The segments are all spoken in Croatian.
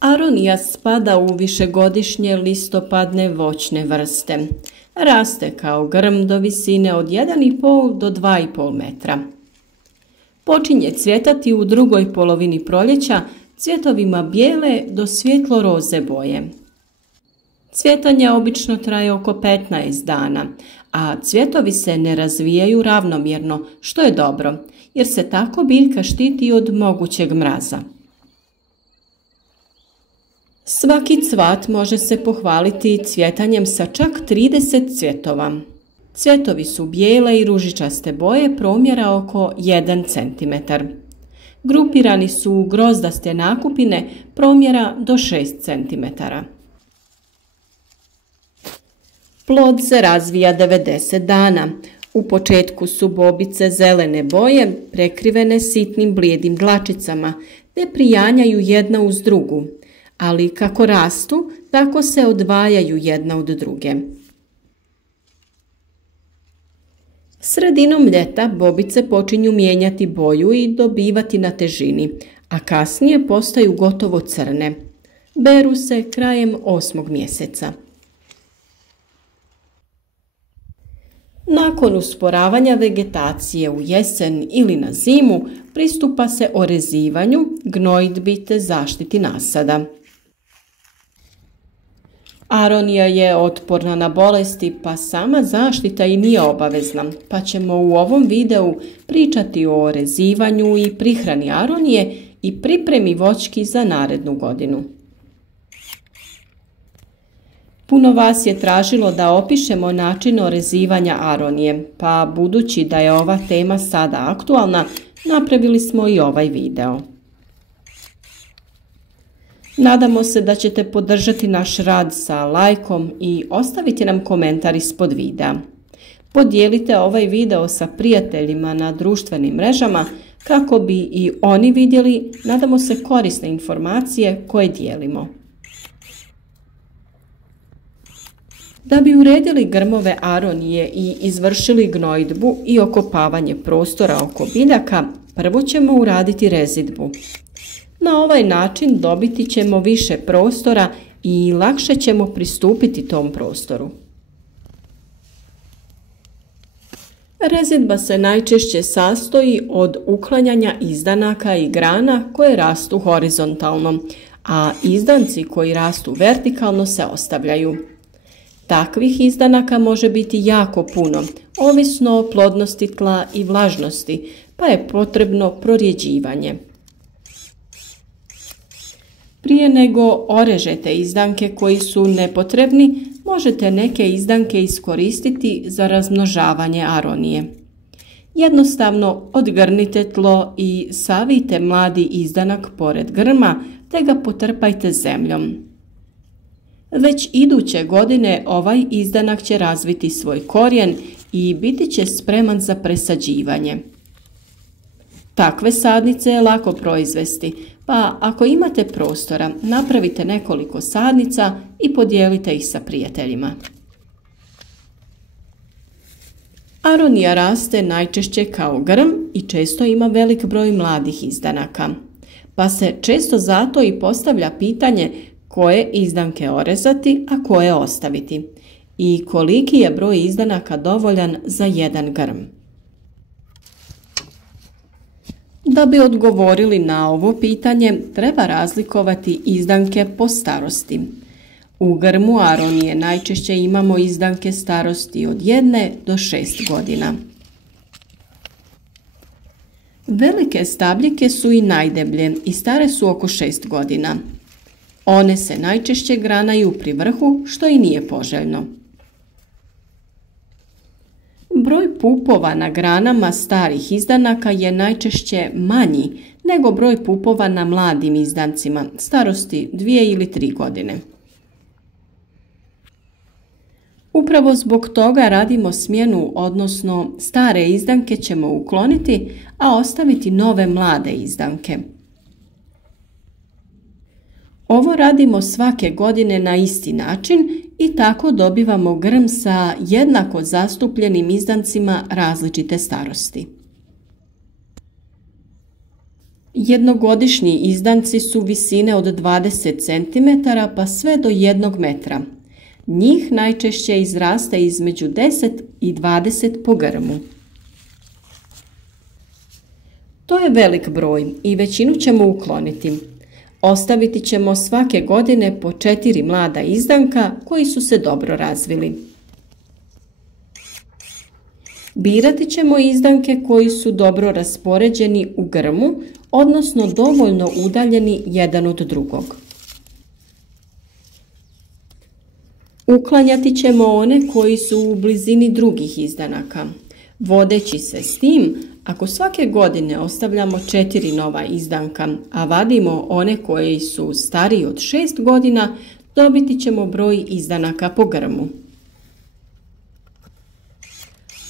Aronija spada u višegodišnje listopadne voćne vrste. Raste kao grm do visine od 1,5 do 2,5 metra. Počinje cvjetati u drugoj polovini proljeća cvjetovima bijele do svjetlo-roze boje. Cvjetanje obično traje oko 15 dana, a cvjetovi se ne razvijaju ravnomjerno, što je dobro, jer se tako biljka štiti od mogućeg mraza. Svaki cvat može se pohvaliti cvjetanjem sa čak 30 cvjetova. Cvjetovi su bijele i ružičaste boje promjera oko 1 cm. Grupirani su u grozdaste nakupine promjera do 6 cm. Plod se razvija 90 dana. U početku su bobice zelene boje prekrivene sitnim blijedim dlačicama te prijanjaju jedna uz drugu, ali kako rastu, tako se odvajaju jedna od druge. Sredinom ljeta bobice počinju mijenjati boju i dobivati na težini, a kasnije postaju gotovo crne. Beru se krajem 8. mjeseca. Nakon usporavanja vegetacije u jesen ili na zimu, pristupa se orezivanju, gnojidbi te zaštiti nasada. Aronija je otporna na bolesti, pa sama zaštita i nije obavezna, pa ćemo u ovom videu pričati o orezivanju i prihrani aronije i pripremi voćki za narednu godinu. Puno vas je tražilo da opišemo način orezivanja aronije, pa budući da je ova tema sada aktualna, napravili smo i ovaj video. Nadamo se da ćete podržati naš rad sa lajkom i ostaviti nam komentar ispod videa. Podijelite ovaj video sa prijateljima na društvenim mrežama kako bi i oni vidjeli, nadamo se, korisne informacije koje dijelimo. Da bi uredili grmove aronije i izvršili gnojidbu i okopavanje prostora oko biljaka, prvo ćemo uraditi rezidbu. Na ovaj način dobiti ćemo više prostora i lakše ćemo pristupiti tom prostoru. Rezidba se najčešće sastoji od uklanjanja izdanaka i grana koje rastu horizontalno, a izdanci koji rastu vertikalno se ostavljaju. Takvih izdanaka može biti jako puno, ovisno o plodnosti tla i vlažnosti, pa je potrebno prorjeđivanje. Prije nego orežete izdanke koji su nepotrebni, možete neke izdanke iskoristiti za razmnožavanje aronije. Jednostavno odgrnite tlo i savijte mladi izdanak pored grma te ga potrpajte zemljom. Već iduće godine ovaj izdanak će razviti svoj korijen i biti će spreman za presađivanje. Takve sadnice je lako proizvesti, pa ako imate prostora, napravite nekoliko sadnica i podijelite ih sa prijateljima. Aronija raste najčešće kao grm i često ima velik broj mladih izdanaka, pa se često zato i postavlja pitanje koje izdanke orezati, a koje ostaviti i koliki je broj izdanaka dovoljan za jedan grm. Da bi odgovorili na ovo pitanje, treba razlikovati izdanke po starosti. U grmu aronije najčešće imamo izdanke starosti od 1 do 6 godina. Velike stabljike su i najdeblje i stare su oko 6 godina. One se najčešće granaju pri vrhu, što i nije poželjno. Broj pupova na granama starih izdanaka je najčešće manji nego broj pupova na mladim izdancima starosti 2 ili 3 godine. Upravo zbog toga radimo smjenu, odnosno stare izdanke ćemo ukloniti, a ostaviti nove mlade izdanke. Ovo radimo svake godine na isti način i tako dobivamo grm sa jednako zastupljenim izdancima različite starosti. Jednogodišnji izdanci su visine od 20 cm pa sve do 1 metra. Njih najčešće izraste između 10 i 20 po grmu. To je velik broj i većinu ćemo ukloniti. Ostaviti ćemo svake godine po 4 mlada izdanka koji su se dobro razvili. Birati ćemo izdanke koji su dobro raspoređeni u grmu, odnosno dovoljno udaljeni jedan od drugog. Uklanjati ćemo one koji su u blizini drugih izdanaka. Vodeći se s tim, ako svake godine ostavljamo 4 nova izdanka, a vadimo one koji su stariji od 6 godina, dobiti ćemo broj izdanaka po grmu.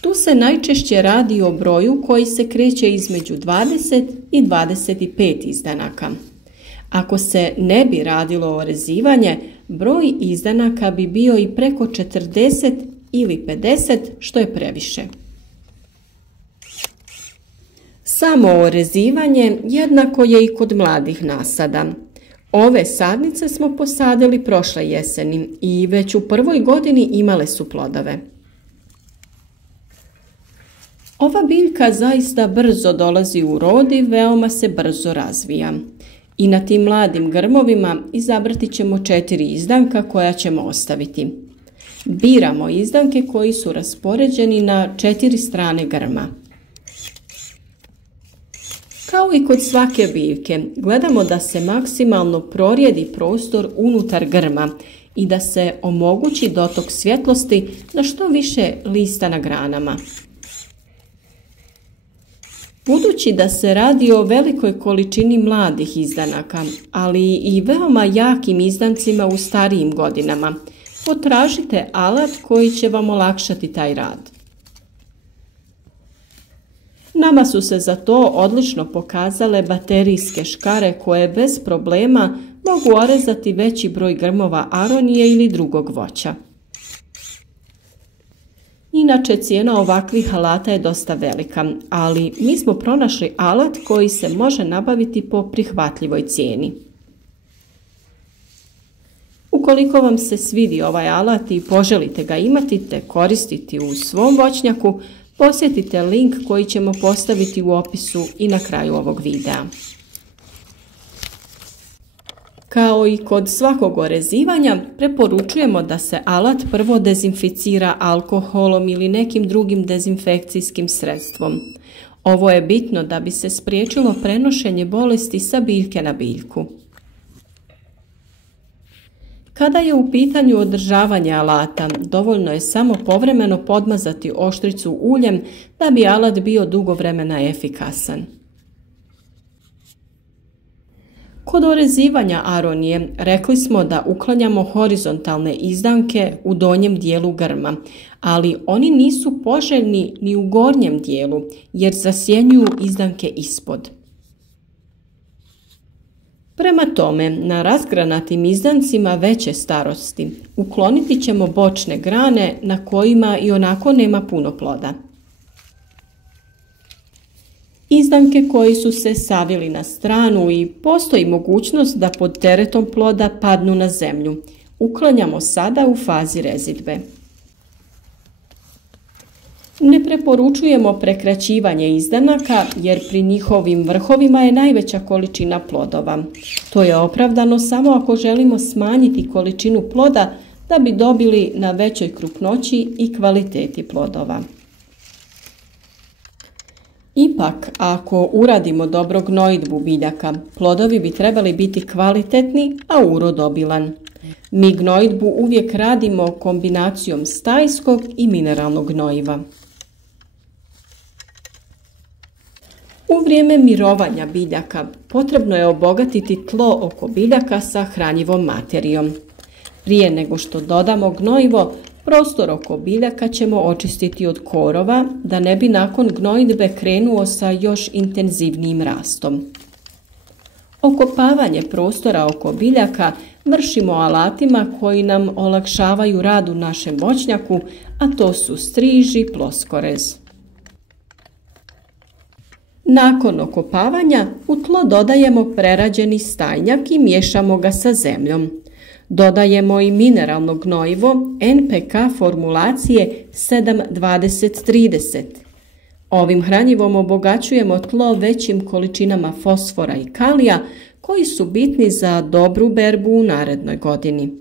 Tu se najčešće radi o broju koji se kreće između 20 i 25 izdanaka. Ako se ne bi radilo orezivanje, broj izdanaka bi bio i preko 40 ili 50, što je previše. Samo orezivanje jednako je i kod mladih nasada. Ove sadnice smo posadili prošle jeseni i već u prvoj godini imale su plodove. Ova biljka zaista brzo dolazi u rod i veoma se brzo razvija. I na tim mladim grmovima izabrati ćemo 4 izdanka koja ćemo ostaviti. Biramo izdanke koji su raspoređeni na 4 strane grma. Kao i kod svake biljke, gledamo da se maksimalno prorijedi prostor unutar grma i da se omogući dotok svjetlosti na što više lista na granama. Budući da se radi o velikoj količini mladih izdanaka, ali i veoma jakim izdancima u starijim godinama, potražite alat koji će vam olakšati taj rad. Nama su se za to odlično pokazale baterijske škare koje bez problema mogu orezati veći broj grmova aronije ili drugog voća. Inače, cijena ovakvih alata je dosta velika, ali mi smo pronašli alat koji se može nabaviti po prihvatljivoj cijeni. Ukoliko vam se svidi ovaj alat i poželite ga imati te koristiti u svom voćnjaku, posjetite link koji ćemo postaviti u opisu i na kraju ovog videa. Kao i kod svakog orezivanja, preporučujemo da se alat prvo dezinficira alkoholom ili nekim drugim dezinfekcijskim sredstvom. Ovo je bitno da bi se spriječilo prenošenje bolesti sa biljke na biljku. Kada je u pitanju održavanje alata, dovoljno je samo povremeno podmazati oštricu uljem da bi alat bio dugo vremena efikasan. Kod orezivanja aronije rekli smo da uklanjamo horizontalne izdanke u donjem dijelu grma, ali oni nisu poželjni ni u gornjem dijelu jer zasjenjuju izdanke ispod. Prema tome, na razgranatim izdancima veće starosti ukloniti ćemo bočne grane na kojima i onako nema puno ploda. Izdanke koji su se savili na stranu i postoji mogućnost da pod teretom ploda padnu na zemlju, uklanjamo sada u fazi rezidbe. Ne preporučujemo prekraćivanje izdanaka jer pri njihovim vrhovima je najveća količina plodova. To je opravdano samo ako želimo smanjiti količinu ploda da bi dobili na većoj krupnoći i kvaliteti plodova. Ipak, ako uradimo dobro gnojidbu biljaka, plodovi bi trebali biti kvalitetni, a urod obilan. Mi gnojidbu uvijek radimo kombinacijom stajskog i mineralnog gnojiva. U vrijeme mirovanja biljaka potrebno je obogatiti tlo oko biljaka sa hranjivom materijom. Prije nego što dodamo gnojivo, prostor oko biljaka ćemo očistiti od korova da ne bi nakon gnojidbe krenuo sa još intenzivnijim rastom. Okopavanje prostora oko biljaka vršimo alatima koji nam olakšavaju rad u našem voćnjaku, a to su striž i ploskorez. Nakon okopavanja u tlo dodajemo prerađeni stajnjak i miješamo ga sa zemljom. Dodajemo i mineralno gnojivo NPK formulacije 7-20-30. Ovim hranjivom obogaćujemo tlo većim količinama fosfora i kalija koji su bitni za dobru berbu u narednoj godini.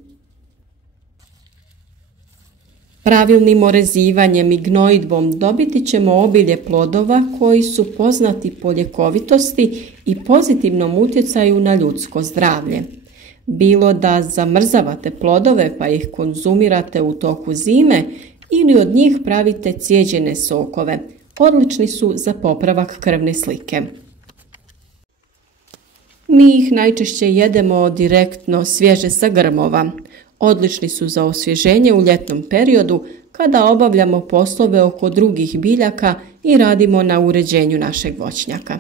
Pravilnim orezivanjem i gnojidbom dobiti ćemo obilje plodova koji su poznati po ljekovitosti i pozitivnom utjecaju na ljudsko zdravlje. Bilo da zamrzavate plodove pa ih konzumirate u toku zime ili od njih pravite cijeđene sokove, odlični su za popravak krvne slike. Mi ih najčešće jedemo direktno svježe sa grmova. Odlični su za osvježenje u ljetnom periodu kada obavljamo poslove oko drugih biljaka i radimo na uređenju našeg voćnjaka.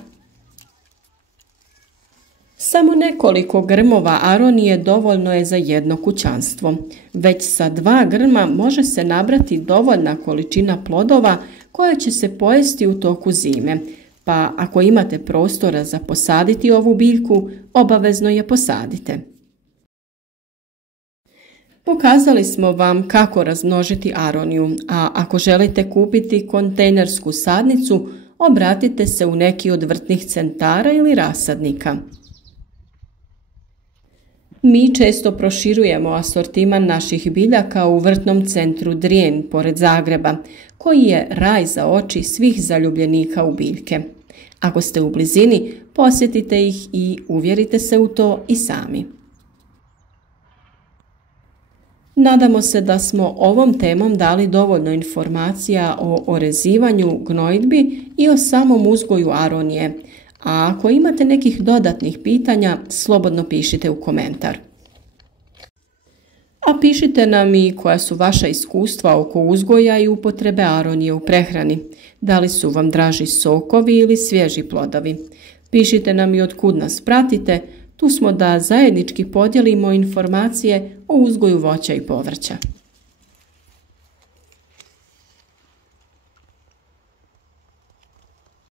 Samo nekoliko grmova aronije dovoljno je za jedno kućanstvo. Već sa 2 grma može se nabrati dovoljna količina plodova koja će se pojesti u toku zime, pa ako imate prostora za posaditi ovu biljku, obavezno je posadite. Pokazali smo vam kako razmnožiti aroniju, a ako želite kupiti kontejnersku sadnicu, obratite se u neki od vrtnih centara ili rasadnika. Mi često proširujemo asortiman naših biljaka u vrtnom centru Drijen pored Zagreba, koji je raj za oči svih zaljubljenika u biljke. Ako ste u blizini, posjetite ih i uvjerite se u to i sami. Nadamo se da smo ovom temom dali dovoljno informacija o orezivanju, gnojidbi i o samom uzgoju aronije. A ako imate nekih dodatnih pitanja, slobodno pišite u komentar. A pišite nam i koja su vaša iskustva oko uzgoja i upotrebe aronije u prehrani. Da li su vam draži sokovi ili svježi plodovi? Pišite nam i otkud nas pratite, tu smo da zajednički podijelimo informacije o uzgoju voća i povrća.